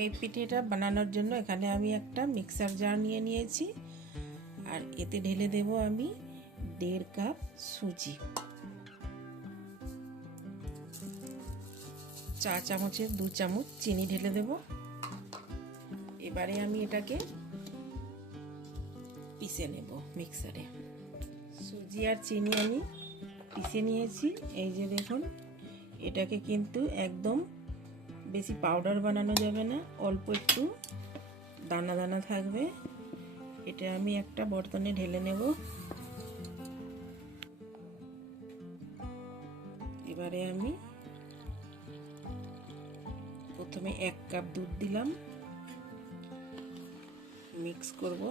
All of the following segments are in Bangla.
এই পিঠেটা বানানোর জন্য এখানে আমি একটা মিক্সার জার নিয়ে নিয়েছি, আর এতে ঢেলে দেব আমি 1.5 কাপ সুজি। 4 চামচের 2 চামচ চিনি ঢেলে দেব। এবারে আমি এটাকে পিষে নেব মিক্সারে। সুজি আর চিনি আমি পিষে নিয়েছি। এই যে দেখুন, এটাকে কিন্তু একদম বেশি পাউডার বানানো যাবে না, অল্প একটু দানা দানা থাকবে। এটা আমি একটা বর্তনে ঢেলে নেব। এবারে আমি প্রথমে 1 কাপ দুধ দিলাম, মিক্স করব।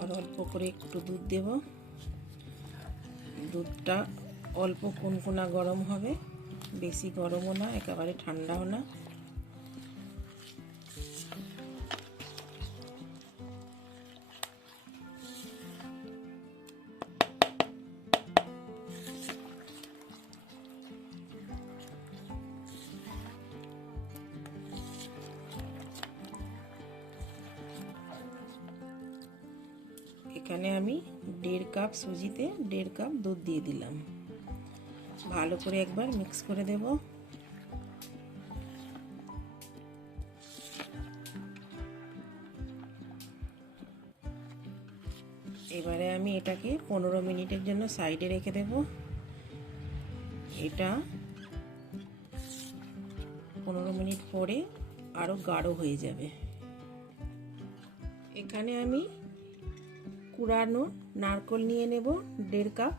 আর অল্প করে একটু দুধ দেব। দুধটা অল্প কুনকুনা গরম হবে, বেশি গরমও না, একেবারে ঠান্ডাও না। এখানে আমি 1.5 কাপ সুজিতে 1.5 কাপ দুধ দিয়ে দিলাম। ভালো করে একবার মিক্স করে দেব। এবারে আমি এটাকে 15 মিনিটের জন্য সাইডে রেখে দেব। এটা 15 মিনিট পরে আরো গাঢ় হয়ে যাবে। এখানে আমি কুড়ানো নারকেল নিয়ে নেব 1.5 কাপ।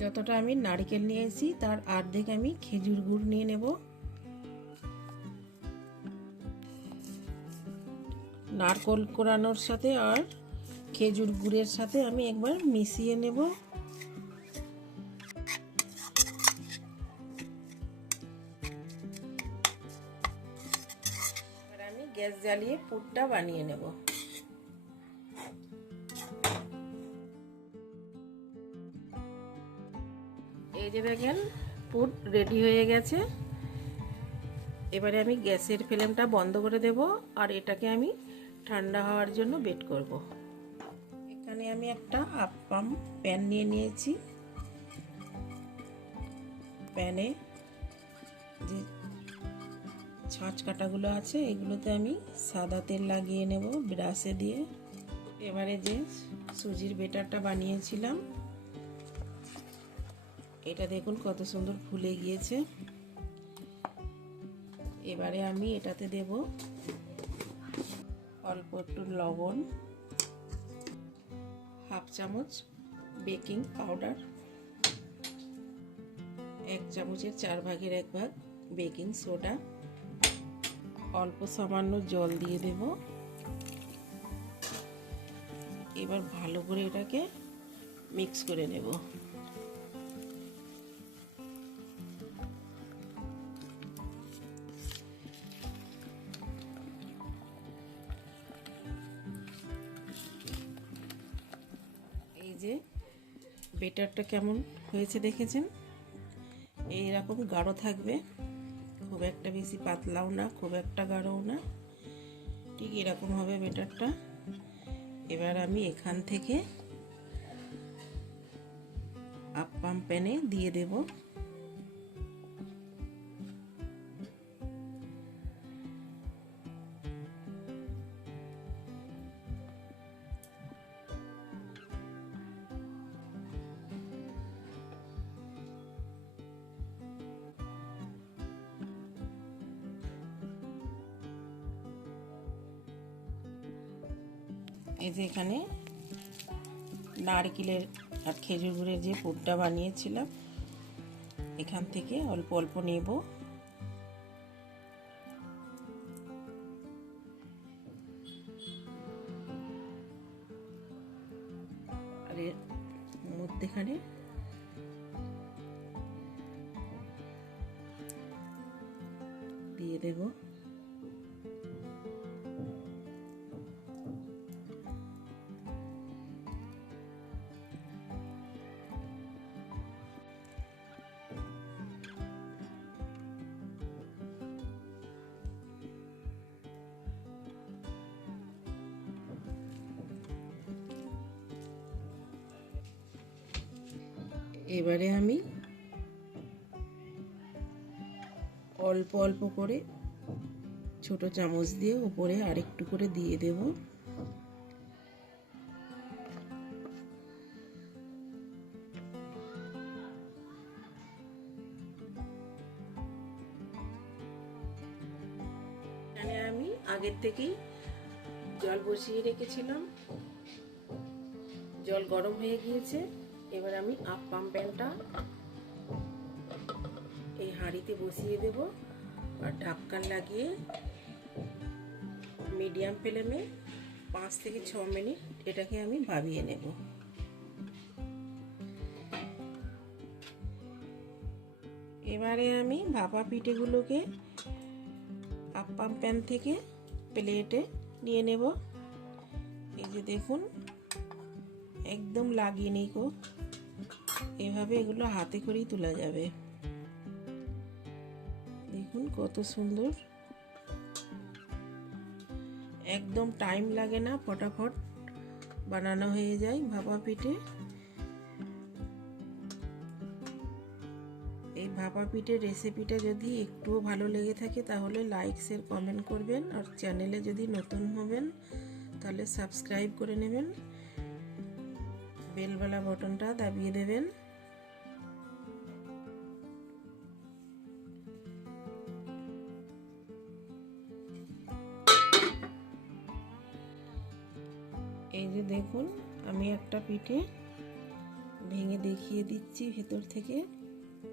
যতটা আমি নারকেল নিয়েছি তার অর্ধেক আমি খেজুর গুড় নিয়ে নেব। নারকেল কোড়ানোর সাথে আর খেজুর গুড়ের সাথে আমি একবার মিশিয়ে নেব। এবার আমি গ্যাস জ্বালিয়ে পুরটা বানিয়ে নেব। এই যে দেখেন, পুর রেডি হয়ে গেছে। এবারে আমি গ্যাসের ফ্লেমটা বন্ধ করে দেব, আর এটাকে আমি ঠান্ডা হওয়ার জন্য ওয়েট করব। এখানে আমি একটা আপ্পাম প্যান নিয়ে নিয়েছি। প্যানে যে ছাঁচ কাটাগুলো আছে এগুলোতে আমি সাদা তেল লাগিয়ে নেব ব্রাশে দিয়ে। এবারে যে সুজির বেটারটা বানিয়েছিলাম, এটা দেখুন কত সুন্দর ফুলে গিয়েছে। এবারে আমি এটাতে দেব অল্প একটু লবণ, 1/2 চামচ বেকিং পাউডার, 1 চামচের 4 ভাগের 1 ভাগ বেকিং সোডা, অল্প সামান্য জল দিয়ে দেব। এবার ভালো করে এটাকে মিক্স করে নেব। এই যে বেটারটা কেমন হয়েছে দেখেছেন, এইরকম গাঢ় থাকবে, খুব একটা বেশি পাতলাও না, খুব একটা গাঢ়ও না, ঠিক এরকম হবে বেটারটা। এবার আমি এখান থেকে আপ্পাম প্যানে দিয়ে দেব। এই যে এখানে নারকেলের আর খেজুর গুড়ের যে পুরটা বানিয়েছিলাম, এখান থেকে অল্প অল্প নেব। আর এর মধ্যেখানে দিয়ে দেব এবারে আমি অল্প অল্প করে ছোট চামচ দিয়ে উপরে আরেকটু করে দিয়ে দেব। এখানে আমি আগের থেকেই জল বসিয়ে রেখেছিলাম, জল গরম হয়ে গিয়েছে। এবার আমি আপ্পাম প্যানটা এই হাঁড়িতে বসিয়ে দেব আর ঢাকনা লাগিয়ে মিডিয়াম ফ্লেমে 5 থেকে 6 মিনিট এটাকে আমি ভাবিয়ে নেব। এবারে আমি ভাপা পিঠেগুলোকে আপ্পাম প্যান থেকে প্লেটে নিয়ে নেব। এই যে দেখুন, একদম লাগিয়ে নেই কো, এভাবে এগুলো হাতে করেই তোলা যাবে। দেখুন কত সুন্দর, একদম টাইম লাগে না, ফটাফট বানানো হয়ে যায় ভাপা পিঠে। এই ভাপা পিঠের রেসিপিটা যদি একটুও ভালো লেগে থাকে তাহলে লাইক শেয়ার কমেন্ট করবেন, আর চ্যানেলে যদি নতুন হবেন তাহলে সাবস্ক্রাইব করে নেবেন, বেলওয়ালা বাটনটা দাবিয়ে দেবেন। এই যে দেখুন, আমি একটা পিঠে ভেঙে দেখিয়ে দিচ্ছি ভেতর থেকে,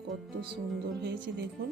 কত সুন্দর হয়েছে দেখুন।